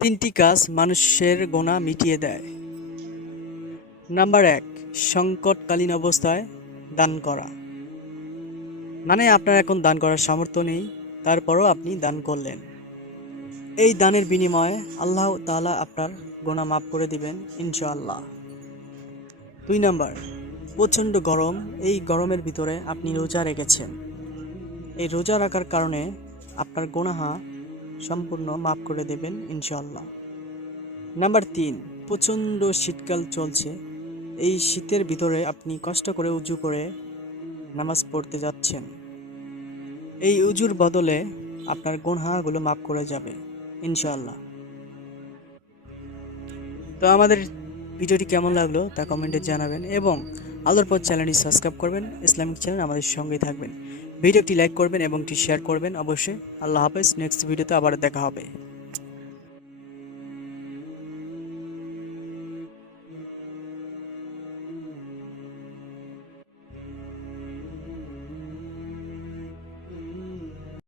তিনটি কাজ মানুষের গোনা মিটিয়ে দেয়। নাম্বার এক, সংকটকালীন অবস্থায় দান করা। মানে আপনার এখন দান করার সামর্থ্য নেই, তারপরও আপনি দান করলেন। এই দানের বিনিময়ে আল্লাহ তাআলা আপনার গোনা মাফ করে দিবেন, ইনশাআল্লাহ। দুই নাম্বার, প্রচণ্ড গরম, এই গরমের ভিতরে আপনি রোজা রেখেছেন। এই রোজা রাখার কারণে আপনার গোনাহা সম্পূর্ণ মাফ করে দেবেন ইনশাল্লাহ নাম্বার তিন, প্রচণ্ড শীতকাল চলছে। এই শীতের ভিতরে আপনি কষ্ট করে উজু করে নামাজ পড়তে যাচ্ছেন। এই উজুর বদলে আপনার গুনহাগুলো মাফ করে যাবে, ইনশাআল্লাহ। তো আমাদের ভিডিওটি কেমন লাগল তা কমেন্টে জানাবেন এবং আলোর পর চ্যানেলটি সাবস্ক্রাইব করবেন। ইসলামিক চ্যানেল আমাদের সঙ্গেই থাকবেন। ভিডিওটি লাইক করবেন এবং শেয়ার করবেন অবশ্যই। আল্লাহ হাফেজ নেক্সট ভিডিওতে আবার দেখা হবে।